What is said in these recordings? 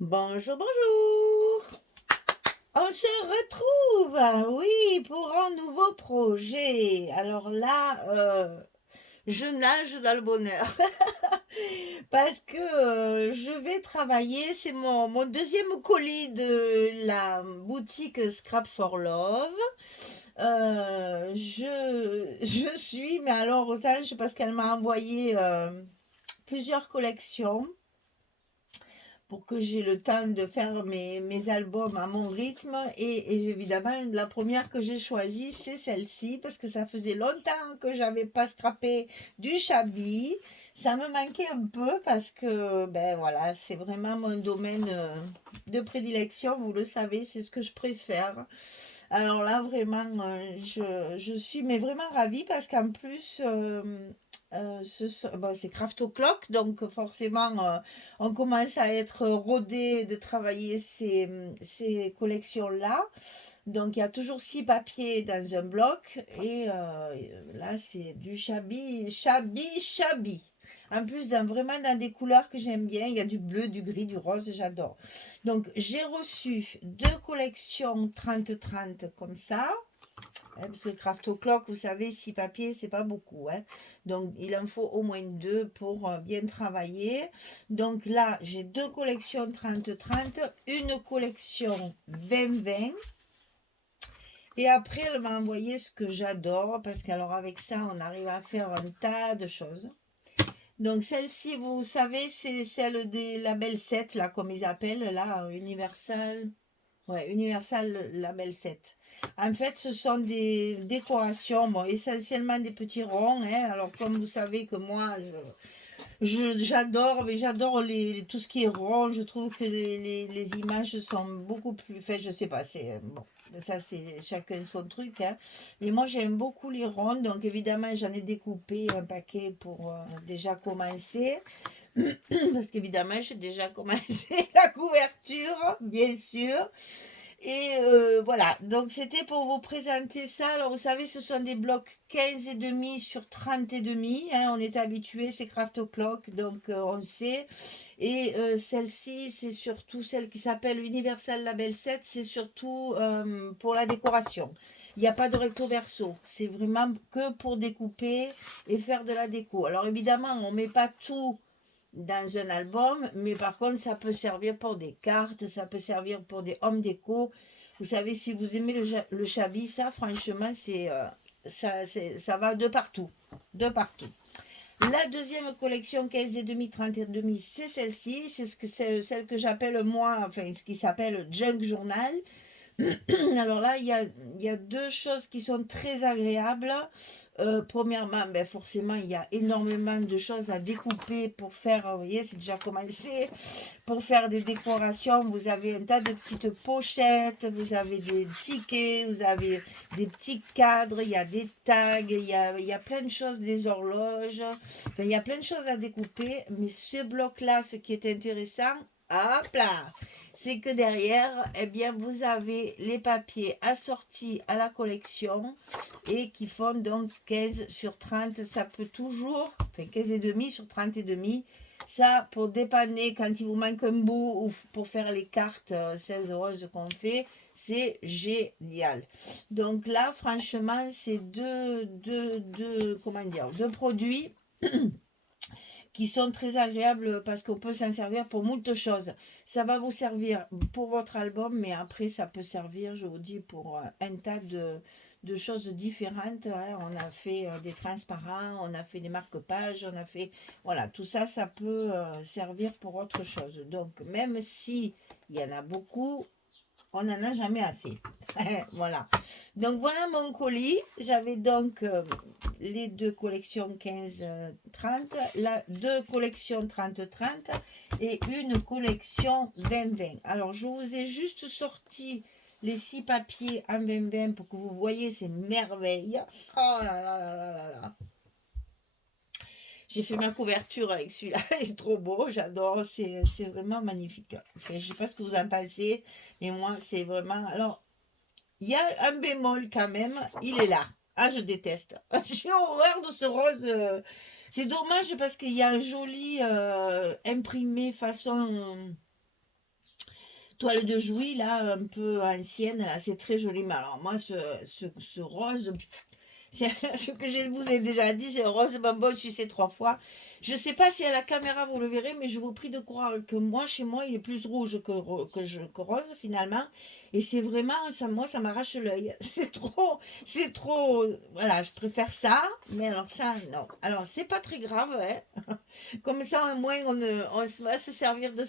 Bonjour, bonjour. On se retrouve, oui, pour un nouveau projet. Alors là, je nage dans le bonheur parce que je vais travailler. C'est mon deuxième colis de la boutique Scrap for Love. Je suis, mais alors aux anges parce qu'elle m'a envoyé plusieurs collections pour que j'ai le temps de faire mes albums à mon rythme. Et évidemment, la première que j'ai choisie, c'est celle-ci, parce que ça faisait longtemps que j'avais pas scrappé du Chabi. Ça me manquait un peu parce que, ben voilà, c'est vraiment mon domaine de prédilection, vous le savez, c'est ce que je préfère. Alors là, vraiment, je suis mais vraiment ravie parce qu'en plus, bon, c'est Craft O'Clock, donc forcément, on commence à être rodé de travailler ces collections-là. Donc, il y a toujours 6 papiers dans un bloc et là, c'est du Chabi, Chabi, Chabi. En plus, vraiment dans des couleurs que j'aime bien, il y a du bleu, du gris, du rose, j'adore. Donc, j'ai reçu 2 collections 30-30 comme ça. Parce que Craft O'Clock, vous savez, 6 papiers, c'est pas beaucoup, hein. Donc, il en faut au moins 2 pour bien travailler. Donc là, j'ai 2 collections 30-30, une collection 20-20. Et après, elle m'a envoyé ce que j'adore, parce qu'alors avec ça, on arrive à faire un tas de choses. Donc celle-ci, vous savez, c'est celle des labels 7, là, comme ils appellent, là, Universal. Ouais, Universal Label 7. En fait, ce sont des décorations, bon, essentiellement des petits ronds, hein. Alors, comme vous savez que moi, j'adore, mais j'adore tout ce qui est rond. Je trouve que les images sont beaucoup plus faites. Je sais pas, c'est bon. Ça, c'est chacun son truc, hein. Mais moi, j'aime beaucoup les ronds. Donc, évidemment, j'en ai découpé un paquet pour déjà commencer. Parce qu'évidemment, j'ai déjà commencé la couverture, bien sûr. Et voilà, donc c'était pour vous présenter ça. Alors vous savez, ce sont des blocs 15,5 sur 30,5, hein, on est habitué, c'est Craft O'Clock, donc on sait. Et celle-ci, c'est surtout celle qui s'appelle Universal Label 7, c'est surtout pour la décoration. Il n'y a pas de recto verso, c'est vraiment que pour découper et faire de la déco. Alors évidemment, on ne met pas tout dans un album, mais par contre, ça peut servir pour des cartes, ça peut servir pour des hommes déco. Vous savez, si vous aimez le Chabi, ça, franchement, ça va de partout. De partout. La deuxième collection 15,5, 30,5, c'est celle-ci. C'est celle que j'appelle moi, enfin, ce qui s'appelle Junk Journal. Alors là, il y a 2 choses qui sont très agréables. Premièrement, ben forcément, il y a énormément de choses à découper pour faire, vous voyez, c'est déjà commencé, pour faire des décorations. Vous avez un tas de petites pochettes, vous avez des tickets, vous avez des petits cadres, il y a des tags, il y a plein de choses, des horloges. Enfin, il y a plein de choses à découper, mais ce bloc-là, ce qui est intéressant, hop là, c'est que derrière, eh bien, vous avez les papiers assortis à la collection et qui font donc 15 sur 30. Ça peut toujours, enfin 15,5 sur 30,5. Ça, pour dépanner quand il vous manque un bout ou pour faire les cartes 16 11 qu'on fait, c'est génial. Donc là, franchement, c'est comment dire, 2 produits qui sont très agréables parce qu'on peut s'en servir pour moult choses. Ça va vous servir pour votre album, mais après ça peut servir, je vous dis, pour un tas de choses différentes, hein. On a fait des transparents, on a fait des marque-pages, on a fait... Voilà, tout ça, ça peut servir pour autre chose. Donc, même si il y en a beaucoup, on n'en a jamais assez. Voilà. Donc voilà mon colis. J'avais donc les 2 collections 15-30, 2 collections 30-30 et une collection 20-20. Alors je vous ai juste sorti les 6 papiers en 20-20 pour que vous voyez ces merveilles. Oh là là là là là là. J'ai fait ma couverture avec celui-là, il est trop beau, j'adore, c'est vraiment magnifique. Enfin, je ne sais pas ce que vous en pensez, mais moi c'est vraiment... Alors, il y a un bémol quand même, il est là. Ah, je déteste. J'ai horreur de ce rose. C'est dommage parce qu'il y a un joli imprimé façon toile de Jouy, là, un peu ancienne, là, c'est très joli. Mais alors, moi, ce rose, c'est ce que je vous ai déjà dit, c'est un rose bonbon sucé 3 fois. Je ne sais pas si à la caméra vous le verrez, mais je vous prie de croire que moi, chez moi, il est plus rouge que rose, finalement. Et c'est vraiment, ça, moi, ça m'arrache l'œil. C'est trop, voilà, je préfère ça. Mais alors ça, non. Alors, c'est pas très grave, hein. Comme ça, au moins, on va se servir de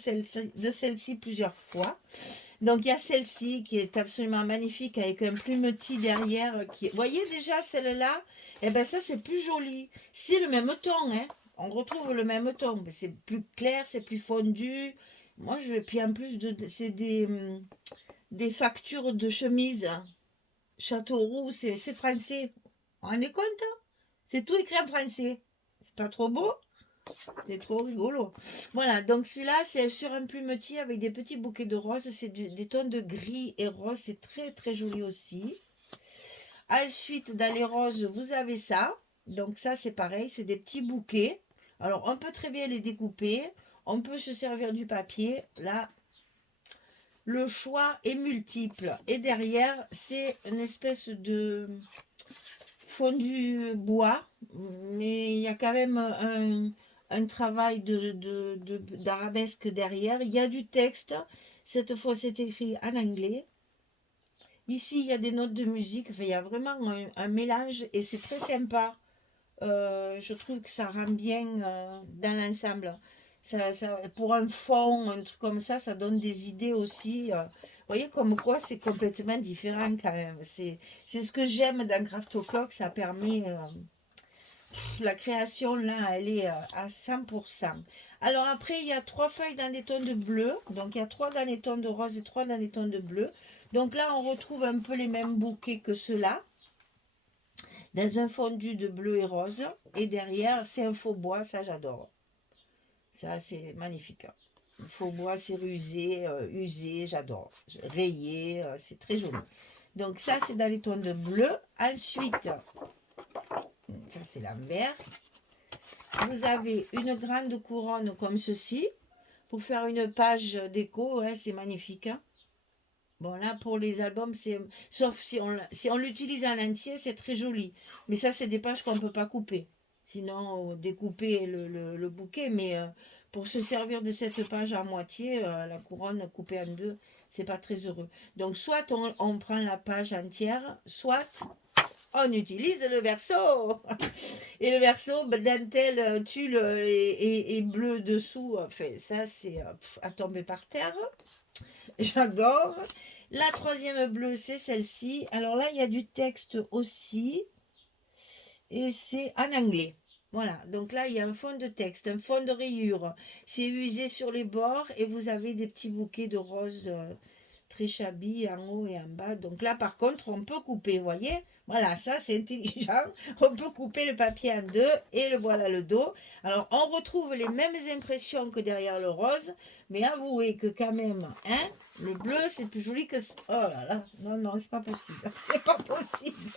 celle-ci plusieurs fois. Donc, il y a celle-ci qui est absolument magnifique avec un plumetis derrière. Vous voyez déjà celle-là? Eh bien, ça, c'est plus joli. C'est le même ton, hein. On retrouve le même ton. Mais c'est plus clair, c'est plus fondu. Moi, puis en plus, c'est des factures de chemise. Châteauroux, c'est français. On est compte, hein? C'est tout écrit en français. C'est pas trop beau? C'est trop rigolo. Voilà, donc celui-là, c'est sur un plumetier avec des petits bouquets de roses. C'est des tons de gris et rose. C'est très, très joli aussi. Ensuite, dans les roses, vous avez ça. Donc ça, c'est pareil, c'est des petits bouquets. Alors, on peut très bien les découper. On peut se servir du papier. Là, le choix est multiple. Et derrière, c'est une espèce de fondu bois. Mais il y a quand même un travail d'arabesque derrière. Il y a du texte. Cette fois, c'est écrit en anglais. Ici, il y a des notes de musique. Enfin, il y a vraiment un mélange et c'est très sympa. Je trouve que ça rend bien dans l'ensemble. Pour un fond, un truc comme ça donne des idées aussi. Vous voyez comme quoi c'est complètement différent quand même. C'est ce que j'aime dans Craft O'Clock. Ça permet... la création, là, elle est à 100%. Alors après, il y a 3 feuilles dans des tons de bleu. Donc, il y a 3 dans les tons de rose et 3 dans les tons de bleu. Donc là, on retrouve un peu les mêmes bouquets que ceux-là. Dans un fondu de bleu et rose. Et derrière, c'est un faux bois. Ça, j'adore. Ça, c'est magnifique. Le faux bois, c'est rusé, usé. J'adore. Rayé, c'est très joli. Donc ça, c'est dans les tons de bleu. Ensuite, ça, c'est l'envers. Vous avez une grande couronne comme ceci. Pour faire une page déco, hein, c'est magnifique. Hein. Bon, là, pour les albums, sauf si on l'utilise en entier, c'est très joli. Mais ça, c'est des pages qu'on ne peut pas couper. Sinon, découper le bouquet. Mais pour se servir de cette page à moitié, la couronne coupée en deux, c'est pas très heureux. Donc, soit on prend la page entière, soit on utilise le verso. Et le verso, dentelle, tulle et bleu dessous. Enfin, ça, c'est à tomber par terre. J'adore. La troisième bleue, c'est celle-ci. Alors là, il y a du texte aussi. Et c'est en anglais. Voilà. Donc là, il y a un fond de texte, un fond de rayure. C'est usé sur les bords et vous avez des petits bouquets de roses très chabis en haut et en bas. Donc là, par contre, on peut couper, vous voyez? Voilà, ça, c'est intelligent. On peut couper le papier en deux et voilà le dos. Alors, on retrouve les mêmes impressions que derrière le rose, mais avouez que quand même, hein, le bleu, c'est plus joli que... Oh là là, non, non, c'est pas possible. C'est pas possible.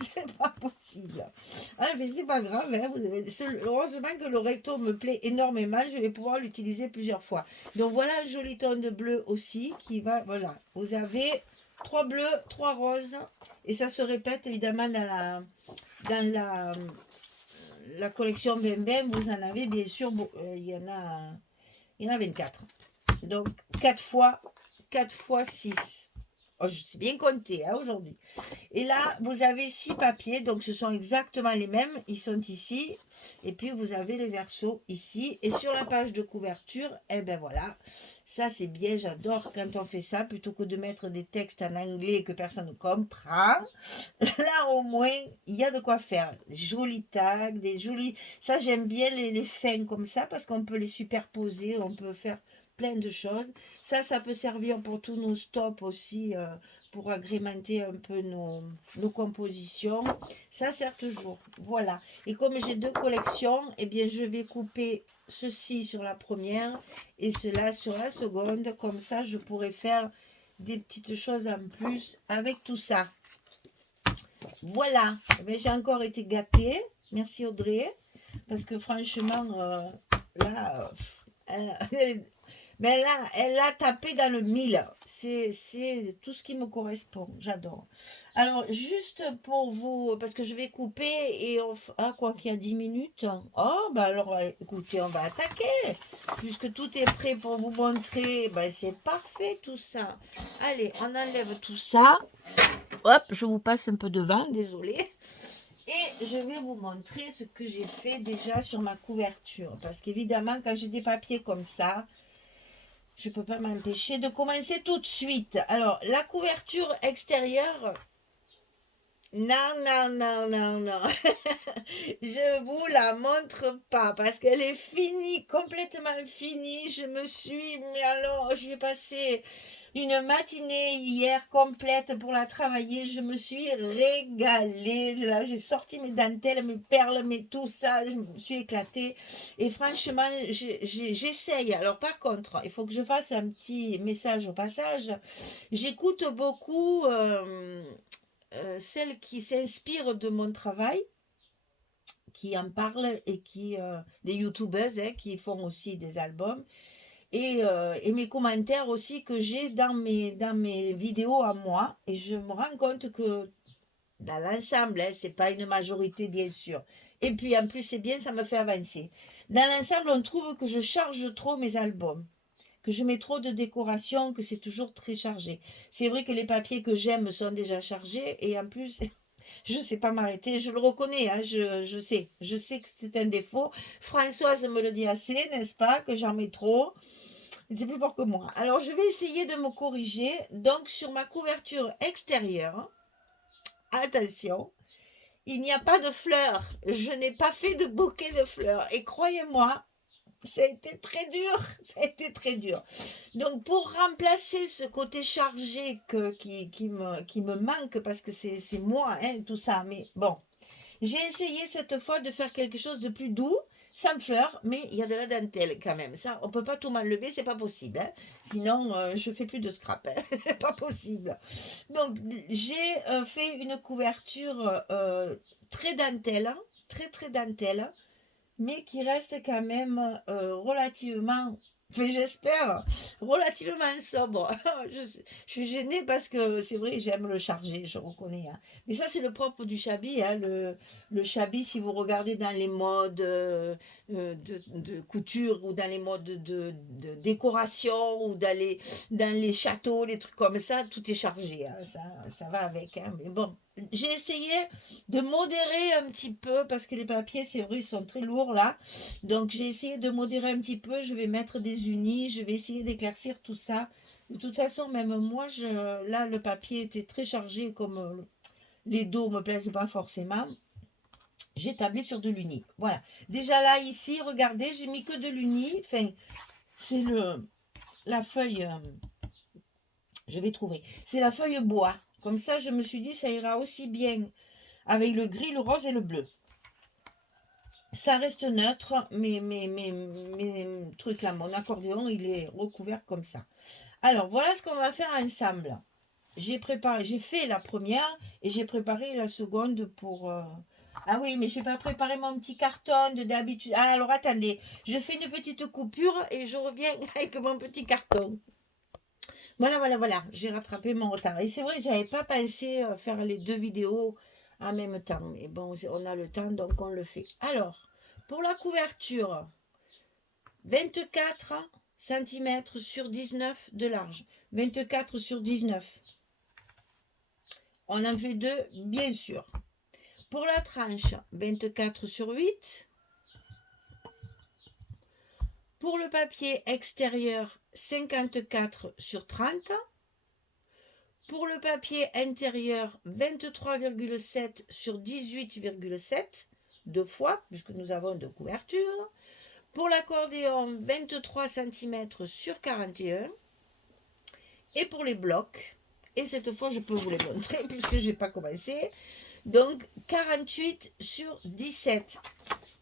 C'est pas possible. Ah, mais c'est pas grave. Hein, heureusement que le recto me plaît énormément. Je vais pouvoir l'utiliser plusieurs fois. Donc voilà un joli ton de bleu aussi qui va. Voilà. Vous avez 3 bleus, 3 roses. Et ça se répète évidemment dans la collection Bem Bem. Vous en avez bien sûr. Il y en a 24. Donc 4 fois 6. Oh, je sais bien compter hein, aujourd'hui. Et là, vous avez 6 papiers, donc ce sont exactement les mêmes. Ils sont ici. Et puis, vous avez les versos ici. Et sur la page de couverture, eh ben voilà. Ça, c'est bien. J'adore quand on fait ça. Plutôt que de mettre des textes en anglais que personne ne comprend. Là, au moins, il y a de quoi faire. Des jolis tags, des jolis... Ça, j'aime bien les fins comme ça parce qu'on peut les superposer. On peut faire plein de choses. Ça peut servir pour tous nos stops aussi, pour agrémenter un peu nos compositions. Ça sert toujours. Voilà. Et comme j'ai 2 collections, eh bien, je vais couper ceci sur la première et cela sur la seconde. Comme ça, je pourrais faire des petites choses en plus avec tout ça. Voilà. Eh j'ai encore été gâtée. Merci Audrey. Parce que franchement, là... Mais là, elle a tapé dans le mille. C'est tout ce qui me correspond. J'adore. Alors, juste pour vous, parce que je vais couper et ah, quoi qu'il y a 10 minutes. Oh, bah alors, écoutez, on va attaquer. Puisque tout est prêt pour vous montrer, bah, c'est parfait tout ça. Allez, on enlève tout ça. Hop, je vous passe un peu de vin, désolé. Et je vais vous montrer ce que j'ai fait déjà sur ma couverture. Parce qu'évidemment, quand j'ai des papiers comme ça, je ne peux pas m'empêcher de commencer tout de suite. Alors, la couverture extérieure, non, non, non, non, non. Je vous la montre pas parce qu'elle est finie, complètement finie. Je me suis, mais alors, j'y ai passé une matinée hier complète pour la travailler. Je me suis régalée. Là, j'ai sorti mes dentelles, mes perles, mes tout ça. Je me suis éclatée. Et franchement, j'essaye. Alors, par contre, il faut que je fasse un petit message au passage. J'écoute beaucoup celles qui s'inspirent de mon travail, qui en parlent et qui des youtubeuses qui font aussi des albums et mes commentaires aussi que j'ai dans mes vidéos à moi, et je me rends compte que dans l'ensemble, c'est pas une majorité bien sûr, et puis en plus c'est bien, ça me fait avancer. Dans l'ensemble, on trouve que je charge trop mes albums, que je mets trop de décoration, que c'est toujours très chargé. C'est vrai que les papiers que j'aime sont déjà chargés, et en plus je ne sais pas m'arrêter, je le reconnais, hein, je sais que c'est un défaut. Françoise me le dit assez, n'est-ce pas, que j'en mets trop. C'est plus fort que moi. Alors, je vais essayer de me corriger. Donc, sur ma couverture extérieure, attention, il n'y a pas de fleurs. Je n'ai pas fait de bouquet de fleurs. Et croyez-moi, ça a été très dur. Ça a été très dur. Donc, pour remplacer ce côté chargé qui me manque, parce que c'est moi, hein, tout ça. Mais bon, j'ai essayé cette fois de faire quelque chose de plus doux, sans fleurs, mais il y a de la dentelle quand même. Ça, on ne peut pas tout m'enlever, c'est pas possible, hein. Sinon, je fais plus de scrap. Hein. C'est pas possible. Donc, j'ai fait une couverture très dentelle, hein, très très dentelle, mais qui reste quand même relativement, enfin, j'espère, relativement sobre. Je suis gênée parce que c'est vrai, j'aime le charger, je reconnais. Hein. Mais ça, c'est le propre du shabby. Hein. Le shabby, si vous regardez dans les modes de couture ou dans les modes de décoration ou dans les châteaux, les trucs comme ça, tout est chargé. Hein. Ça va avec. Hein. Mais bon, j'ai essayé de modérer un petit peu parce que les papiers, c'est vrai, ils sont très lourds là. Donc, j'ai essayé de modérer un petit peu. Je vais mettre des unis. Je vais essayer d'éclaircir tout ça. De toute façon, même moi, là, le papier était très chargé. Comme les dos ne me plaisent pas forcément, j'ai tablé sur de l'uni. Voilà. Déjà là, ici, regardez, j'ai mis que de l'uni. Enfin, c'est la feuille... je vais trouver. C'est la feuille bois. Comme ça, je me suis dit, ça ira aussi bien avec le gris, le rose et le bleu. Ça reste neutre, mais mes trucs là, mon accordéon, il est recouvert comme ça. Alors, voilà ce qu'on va faire ensemble. J'ai fait la première et j'ai préparé la seconde pour... Ah oui, mais je n'ai pas préparé mon petit carton de d'habitude. Ah, alors attendez, je fais une petite coupure et je reviens avec mon petit carton. Voilà, j'ai rattrapé mon retard. Et c'est vrai, je n'avais pas pensé faire les deux vidéos en même temps. Mais bon, on a le temps, donc on le fait. Alors, pour la couverture, 24 cm sur 19 de large. 24 sur 19. On en fait deux, bien sûr. Pour la tranche, 24 sur 8. Pour le papier extérieur, 54 sur 30. Pour le papier intérieur, 23,7 sur 18,7, deux fois, puisque nous avons deux couvertures. Pour l'accordéon, 23 cm sur 41. Et pour les blocs, et cette fois je peux vous les montrer puisque je n'ai pas commencé, donc 48 sur 17.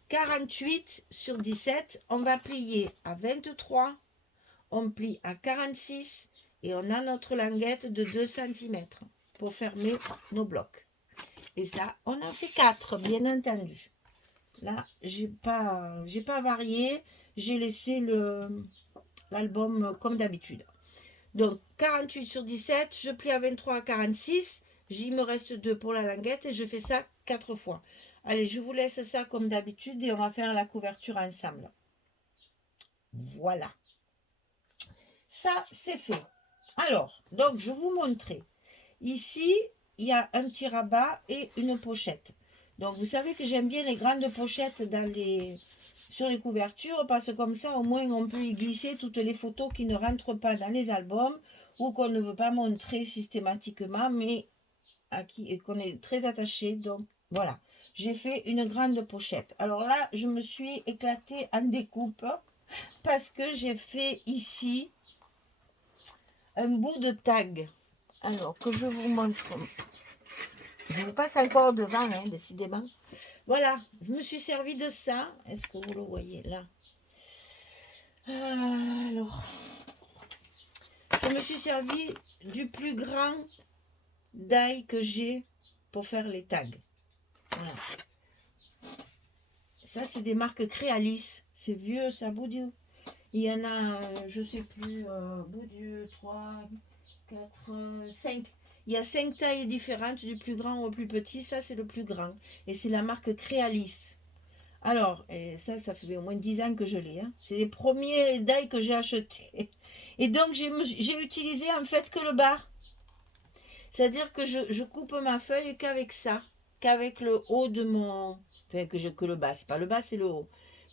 48 sur 17, on va plier à 23, on plie à 46 et on a notre languette de 2 cm pour fermer nos blocs. Et ça, on en fait 4, bien entendu. Là, j'ai pas varié, j'ai laissé l'album comme d'habitude. Donc 48 sur 17, je plie à 23 à 46, il me reste 2 pour la languette et je fais ça 4 fois. Allez, je vous laisse ça comme d'habitude et on va faire la couverture ensemble. Voilà. Ça, c'est fait. Alors, donc je vous montrer. Ici, il y a un petit rabat et une pochette. Donc, vous savez que j'aime bien les grandes pochettes sur les couvertures parce que comme ça, au moins, on peut y glisser toutes les photos qui ne rentrent pas dans les albums ou qu'on ne veut pas montrer systématiquement, mais à qui qu'on est très attaché. Donc, voilà. J'ai fait une grande pochette. Alors là, je me suis éclatée en découpe parce que j'ai fait ici un bout de tag. Alors, que je vous montre. Je vous passe encore devant, hein, décidément. Voilà, je me suis servi de ça. Est-ce que vous le voyez là? Alors, je me suis servi du plus grand die que j'ai pour faire les tags. Voilà. Ça, c'est des marques Créalis. C'est vieux, ça, Boudieu. Il y en a, je ne sais plus, Boudieu, 3, 4, 5. Il y a 5 tailles différentes, du plus grand au plus petit. Ça, c'est le plus grand. Et c'est la marque Créalis. Alors, et ça fait au moins 10 ans que je l'ai. Hein. C'est les premiers die que j'ai achetés. Et donc, j'ai utilisé en fait que le bas. C'est-à-dire que je coupe ma feuille qu'avec ça. Qu'avec le haut de mon... Enfin, que le bas. C'est pas le bas, c'est le haut.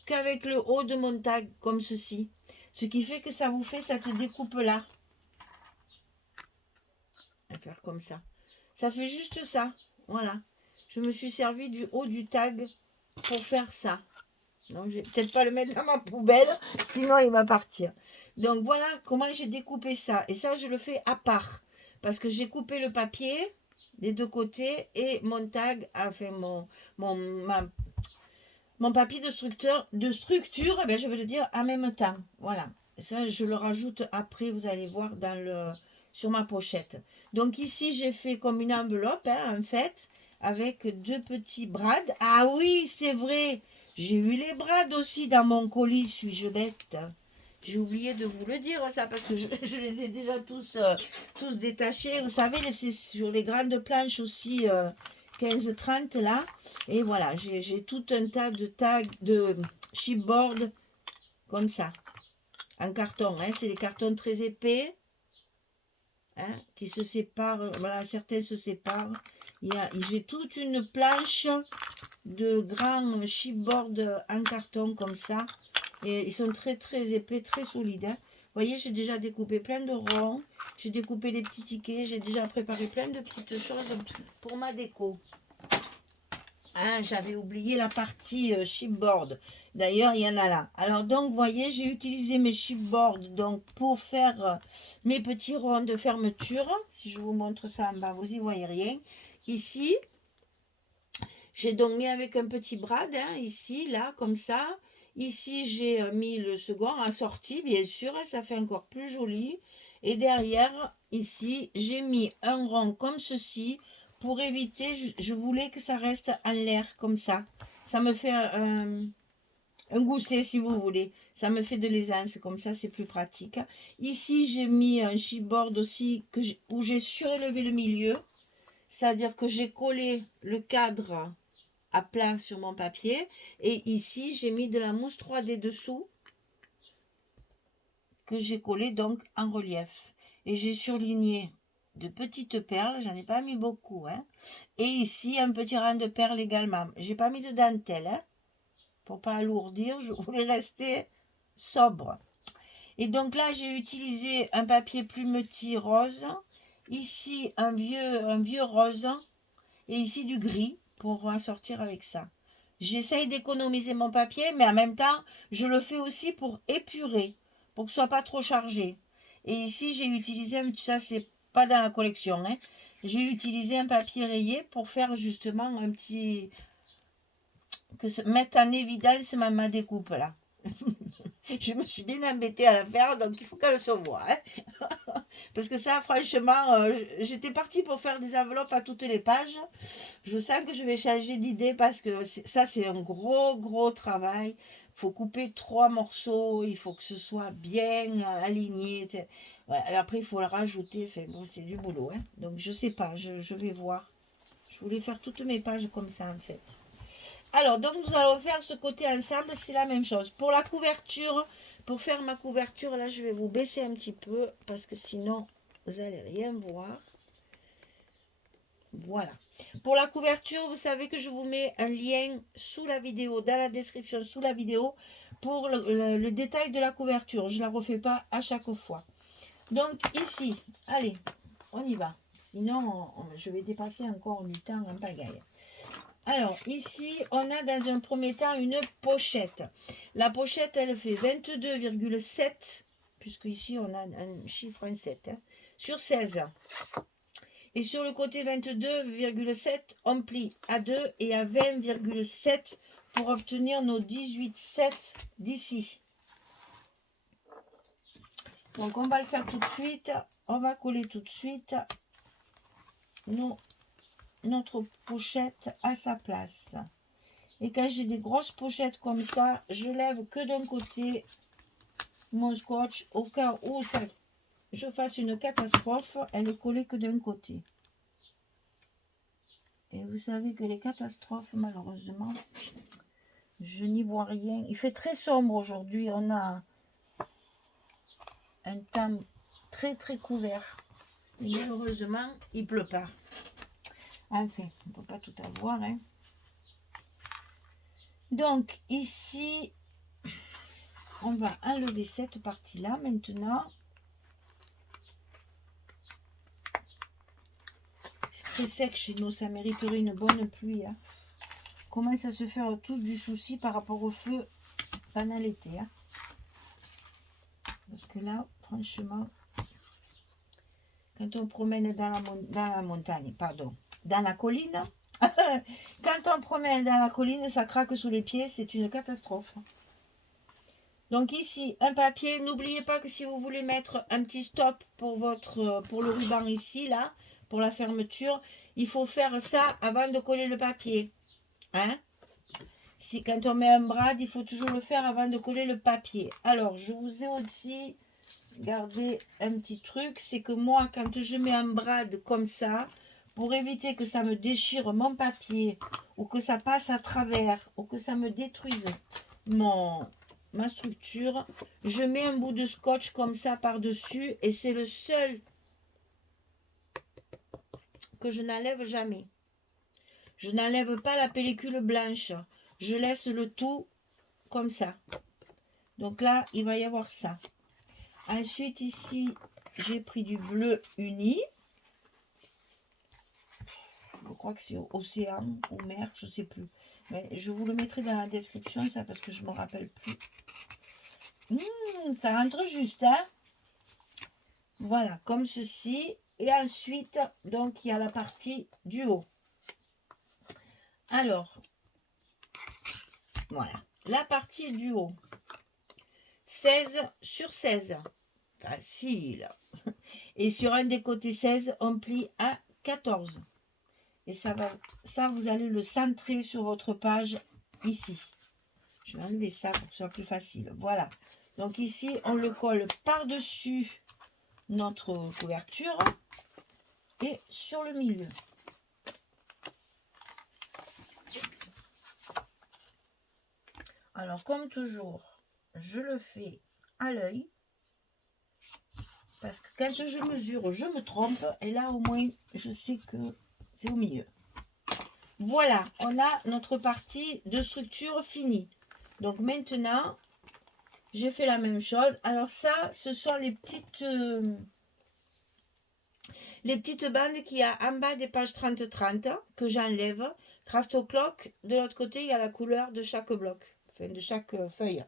Qu'avec le haut de mon tag, comme ceci. Ce qui fait que ça vous fait cette découpe-là. On va faire comme ça. Ça fait juste ça. Voilà. Je me suis servi du haut du tag pour faire ça. Non, je vais peut-être pas le mettre dans ma poubelle, sinon il va partir. Donc voilà comment j'ai découpé ça. Et ça, je le fais à part. Parce que j'ai coupé le papier des deux côtés et mon tag, enfin mon papier de structure, eh bien, je vais le dire en même temps. Voilà. Et ça, je le rajoute après, vous allez voir sur ma pochette. Donc ici, j'ai fait comme une enveloppe, hein, en fait, avec 2 petits brades. Ah oui, c'est vrai. J'ai eu les brades aussi dans mon colis, suis-je bête? J'ai oublié de vous le dire, ça, parce que je les ai déjà tous détachés. Vous savez, c'est sur les grandes planches aussi, 15-30 là. Et voilà, j'ai tout un tas de tags, de chipboard comme ça, en carton. Hein, c'est des cartons très épais, hein, qui se séparent. Voilà, certains se séparent. J'ai toute une planche de grands chipboard en carton comme ça. Et ils sont très très épais, très solides. Hein. Vous voyez, j'ai déjà découpé plein de ronds. J'ai découpé les petits tickets. J'ai déjà préparé plein de petites choses pour ma déco. Ah, j'avais oublié la partie chipboard. D'ailleurs, il y en a là. Alors, donc, vous voyez, j'ai utilisé mes chipboards donc, pour faire mes petits ronds de fermeture. Si je vous montre ça en bas, vous n'y voyez rien. Ici, j'ai donc mis avec un petit brad, hein, ici, là, comme ça. Ici, j'ai mis le second assorti, bien sûr, hein, ça fait encore plus joli. Et derrière, ici, j'ai mis un rond comme ceci pour éviter, je voulais que ça reste en l'air comme ça. Ça me fait un gousset si vous voulez. Ça me fait de l'aisance, comme ça c'est plus pratique. Ici, j'ai mis un chipboard aussi où j'ai surélevé le milieu. C'est-à-dire que j'ai collé le cadre à plat sur mon papier. Et ici, j'ai mis de la mousse 3D dessous que j'ai collé donc en relief. Et j'ai surligné de petites perles, j'en ai pas mis beaucoup. Hein. Et ici, un petit rang de perles également. J'ai pas mis de dentelle, hein, pour pas alourdir, je voulais rester sobre. Et donc là, j'ai utilisé un papier plumetis rose. Ici, un vieux rose. Et ici, du gris pour en sortir avec ça. J'essaye d'économiser mon papier, mais en même temps, je le fais aussi pour épurer, pour que ce soit pas trop chargé. Et ici, j'ai utilisé, ça c'est pas dans la collection, hein, j'ai utilisé un papier rayé pour faire justement un petit, mettre en évidence ma découpe là. Je me suis bien embêtée à la faire, donc il faut qu'elle se voie. Hein. Parce que ça, franchement, j'étais partie pour faire des enveloppes à toutes les pages. Je sens que je vais changer d'idée parce que ça, c'est un gros travail. faut couper 3 morceaux, il faut que ce soit bien aligné. Ouais, et après, il faut le rajouter. Enfin, bon, c'est du boulot. Hein. Donc, je sais pas, je vais voir. Je voulais faire toutes mes pages comme ça, en fait. Alors, donc, nous allons faire ce côté ensemble. C'est la même chose. Pour la couverture, pour faire ma couverture, là, je vais vous baisser un petit peu parce que sinon, vous n'allez rien voir. Voilà. Pour la couverture, vous savez que je vous mets un lien sous la vidéo, dans la description sous la vidéo, pour le détail de la couverture. Je ne la refais pas à chaque fois. Donc ici, allez, on y va. Sinon, je vais dépasser encore du temps en pagaille. Alors ici, on a dans un premier temps une pochette. La pochette, elle fait 22,7, puisque ici on a un chiffre en 7, hein, sur 16. Et sur le côté 22,7, on plie à 2 et à 20,7 pour obtenir nos 18,7 d'ici. Donc on va le faire tout de suite. On va coller tout de suite notre pochette à sa place. Et quand j'ai des grosses pochettes comme ça, je lève que d'un côté mon scotch au cas où je fasse une catastrophe. Elle est collée que d'un côté. Et vous savez que les catastrophes, malheureusement, je n'y vois rien. Il fait très sombre aujourd'hui. On a un temps très très couvert. Et malheureusement, il ne pleut pas. Enfin, on ne peut pas tout avoir. Hein. Donc, ici, on va enlever cette partie-là maintenant. C'est très sec chez nous. Ça mériterait une bonne pluie. Hein. Commence à se faire tous du souci par rapport au feu pendant l'été. Hein. Parce que là, franchement, quand on promène dans la montagne, pardon, dans la colline, quand on promène dans la colline, ça craque sous les pieds, c'est une catastrophe. Donc ici, un papier, n'oubliez pas que si vous voulez mettre un petit stop pour le ruban ici, là, pour la fermeture, il faut faire ça avant de coller le papier. Hein? Quand on met un brad, il faut toujours le faire avant de coller le papier. Alors, je vous ai aussi gardé un petit truc, c'est que moi, quand je mets un brad comme ça, pour éviter que ça me déchire mon papier, ou que ça passe à travers, ou que ça me détruise ma structure, je mets un bout de scotch comme ça par-dessus, et c'est le seul que je n'enlève jamais. Je n'enlève pas la pellicule blanche. Je laisse le tout comme ça. Donc là, il va y avoir ça. Ensuite, ici, j'ai pris du bleu uni. Je crois que c'est océan ou mer, je ne sais plus. Mais je vous le mettrai dans la description, ça, parce que je ne me rappelle plus. Ça rentre juste, hein. Voilà, comme ceci. Et ensuite, donc, il y a la partie du haut. Alors, voilà, la partie du haut. 16 sur 16. Facile. Et sur un des côtés 16, on plie à 14. Et ça, vous allez le centrer sur votre page ici. Je vais enlever ça pour que ce soit plus facile. Voilà. Donc ici, on le colle par-dessus notre couverture et sur le milieu. Alors, comme toujours, je le fais à l'œil. Parce que quand je mesure, je me trompe. Et là, au moins, je sais que c'est au milieu. Voilà, on a notre partie de structure finie. Donc maintenant, j'ai fait la même chose. Alors ça, ce sont les petites bandes qu'il y a en bas des pages 30-30 que j'enlève. Craft Clock, de l'autre côté, il y a la couleur de chaque bloc, enfin de chaque feuille.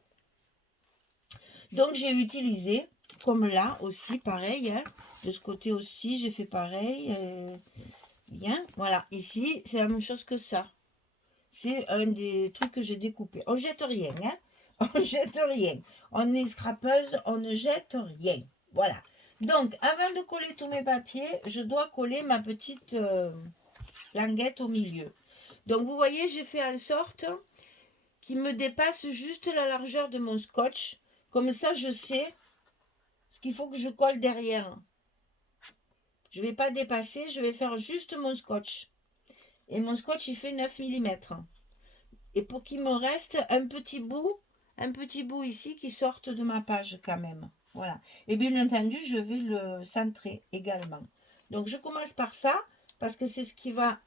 Donc j'ai utilisé, comme là aussi, pareil, hein, de ce côté aussi, j'ai fait pareil. Bien, voilà, ici, c'est la même chose que ça. C'est un des trucs que j'ai découpé. On jette rien, hein. On jette rien. On est scrapeuse, on ne jette rien. Voilà. Donc, avant de coller tous mes papiers, je dois coller ma petite languette au milieu. Donc, vous voyez, j'ai fait en sorte qui me dépasse juste la largeur de mon scotch. Comme ça, je sais ce qu'il faut que je colle derrière. Je ne vais pas dépasser, je vais faire juste mon scotch. Et mon scotch, il fait 9 mm. Et pour qu'il me reste un petit bout ici qui sorte de ma page quand même. Voilà. Et bien entendu, je vais le centrer également. Donc, je commence par ça, parce que c'est ce qui va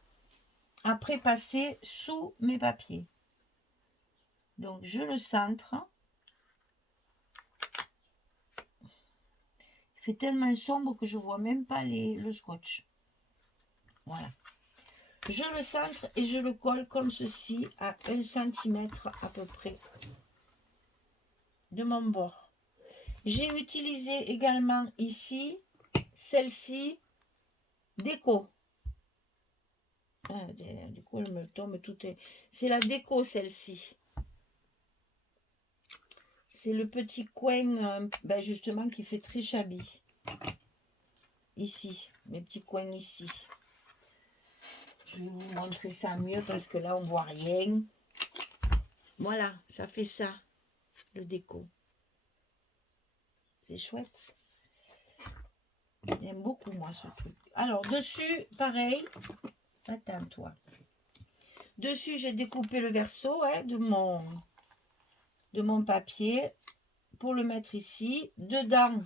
après passer sous mes papiers. Donc, je le centre. Il fait tellement sombre que je ne vois même pas le scotch. Voilà. Je le centre et je le colle comme ceci à 1 cm à peu près de mon bord. J'ai utilisé également ici, celle-ci, déco. Ah, du coup, elle me tombe tout. C'est la déco, celle-ci. C'est le petit coin, justement, qui fait très shabby. Ici, mes petits coins ici. Je vais vous montrer ça mieux parce que là, on voit rien. Voilà, ça fait ça, le déco. C'est chouette. J'aime beaucoup, moi, ce truc. Alors, dessus, pareil. Attends, toi. Dessus, j'ai découpé le verso de mon papier pour le mettre ici. Dedans,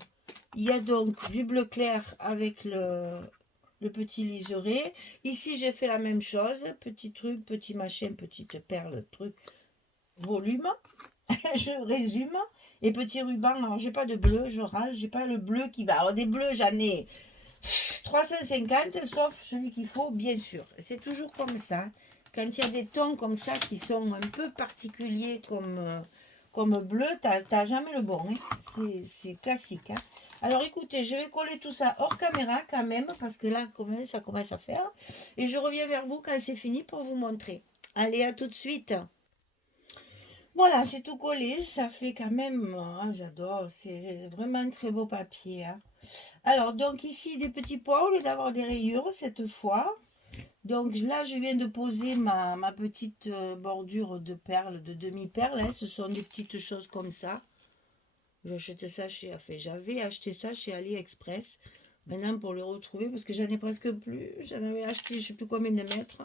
il y a donc du bleu clair avec le petit liseré. Ici, j'ai fait la même chose. Petit truc, petit machin, petite perle, truc, volume. Je résume. Et petit ruban, alors j'ai pas de bleu, je râle, j'ai pas le bleu qui va. Alors des bleus, j'en ai 350, sauf celui qu'il faut, bien sûr. C'est toujours comme ça. Quand il y a des tons comme ça qui sont un peu particuliers comme bleu, t'as jamais le bon. Hein. C'est classique. Hein. Alors écoutez, je vais coller tout ça hors caméra quand même, parce que là, ça commence à faire. Et je reviens vers vous quand c'est fini pour vous montrer. Allez, à tout de suite. Voilà, j'ai tout collé, ça fait quand même, j'adore, c'est vraiment un très beau papier. Hein. Alors, donc ici, des petits pois au lieu d'avoir des rayures cette fois. Donc là, je viens de poser ma petite bordure de perles, de demi-perles. Hein. Ce sont des petites choses comme ça. J'avais acheté ça chez AliExpress. Maintenant, pour le retrouver, parce que j'en ai presque plus. J'en avais acheté, je ne sais plus combien de mètres.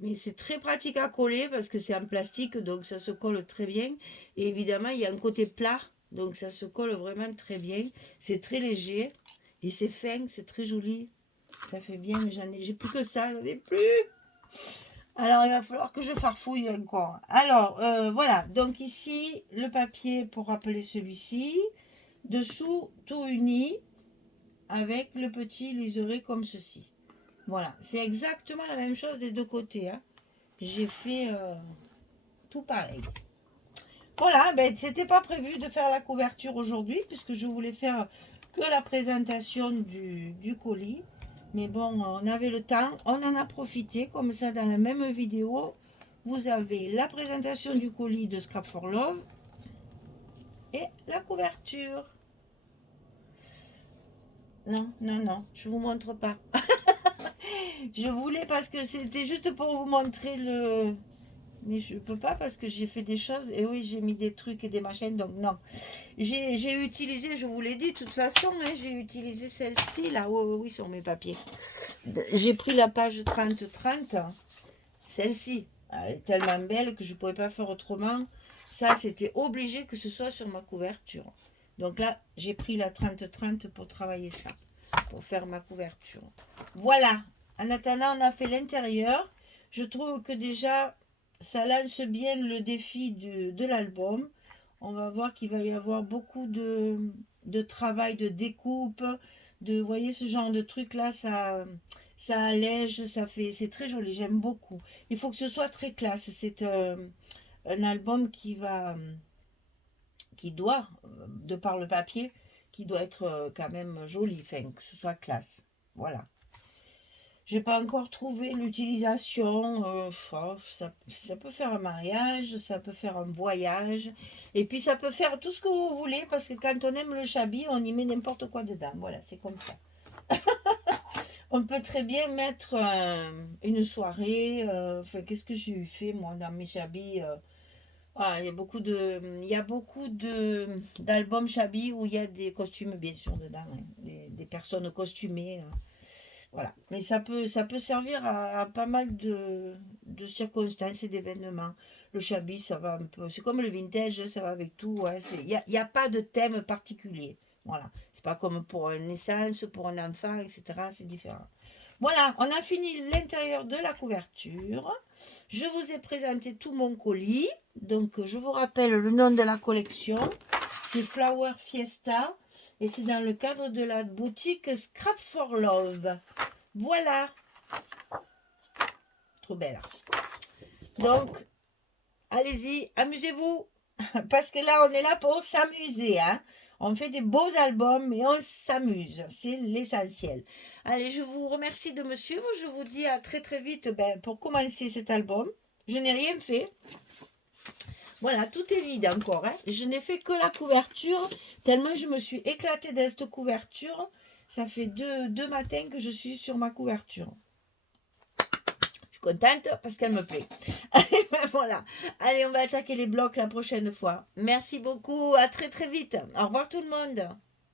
Mais c'est très pratique à coller parce que c'est en plastique, donc ça se colle très bien. Et évidemment, il y a un côté plat, donc ça se colle vraiment très bien. C'est très léger et c'est fin, c'est très joli. Ça fait bien, mais j'ai plus que ça, j'en ai plus. Alors, il va falloir que je farfouille encore. Alors, voilà. Donc ici, le papier pour rappeler celui-ci. Dessous, tout uni avec le petit liseré comme ceci. Voilà, c'est exactement la même chose des deux côtés. Hein. J'ai fait tout pareil. Voilà, c'était pas prévu de faire la couverture aujourd'hui puisque je voulais faire que la présentation du colis. Mais bon, on avait le temps, on en a profité. Comme ça, dans la même vidéo, vous avez la présentation du colis de Scrap for Love et la couverture. Non, non, non, je vous montre pas. Je voulais parce que c'était juste pour vous montrer le... Mais je peux pas parce que j'ai fait des choses. Et oui, j'ai mis des trucs et des machines. Donc non. J'ai utilisé, je vous l'ai dit, de toute façon, hein, j'ai utilisé celle-ci, là, oui, sur mes papiers. J'ai pris la page 30-30. Celle-ci, elle est tellement belle que je ne pourrais pas faire autrement. Ça, c'était obligé que ce soit sur ma couverture. Donc là, j'ai pris la 30-30 pour travailler ça, pour faire ma couverture. Voilà. En attendant, on a fait l'intérieur. Je trouve que déjà, ça lance bien le défi de l'album. On va voir qu'il va y avoir beaucoup de travail, de découpe, vous voyez, ce genre de truc là, ça allège, c'est très joli, j'aime beaucoup. Il faut que ce soit très classe. C'est un album qui doit, de par le papier, qui doit être quand même joli, enfin, que ce soit classe. Voilà. J'ai pas encore trouvé l'utilisation. Ça peut faire un mariage, ça peut faire un voyage, et puis ça peut faire tout ce que vous voulez, parce que quand on aime le shabby, on y met n'importe quoi dedans. Voilà, c'est comme ça. On peut très bien mettre une soirée. Qu'est-ce que j'ai fait moi dans mes shabby Ah, il y a beaucoup d'albums Chabi où il y a des costumes, bien sûr, dedans, hein, des personnes costumées. Voilà. Mais ça peut servir à pas mal de circonstances et d'événements. Le Chabi, ça va un peu. C'est comme le vintage, ça va avec tout. Ouais, il y a pas de thème particulier. Voilà. C'est pas comme pour une naissance, pour un enfant, etc. C'est différent. Voilà, on a fini l'intérieur de la couverture. Je vous ai présenté tout mon colis. Donc, je vous rappelle le nom de la collection. C'est Flower Fiesta. Et c'est dans le cadre de la boutique Scrap for Love. Voilà. Trop belle. Donc, allez-y, amusez-vous. Parce que là, on est là pour s'amuser. Hein. On fait des beaux albums et on s'amuse. C'est l'essentiel. Allez, je vous remercie de me suivre. Je vous dis à très très vite pour commencer cet album. Je n'ai rien fait. Voilà, tout est vide encore. Hein. Je n'ai fait que la couverture. Tellement je me suis éclatée dans cette couverture. Ça fait deux matins que je suis sur ma couverture. Contente parce qu'elle me plaît. Voilà. Allez, on va attaquer les blocs la prochaine fois. Merci beaucoup. À très très vite. Au revoir tout le monde.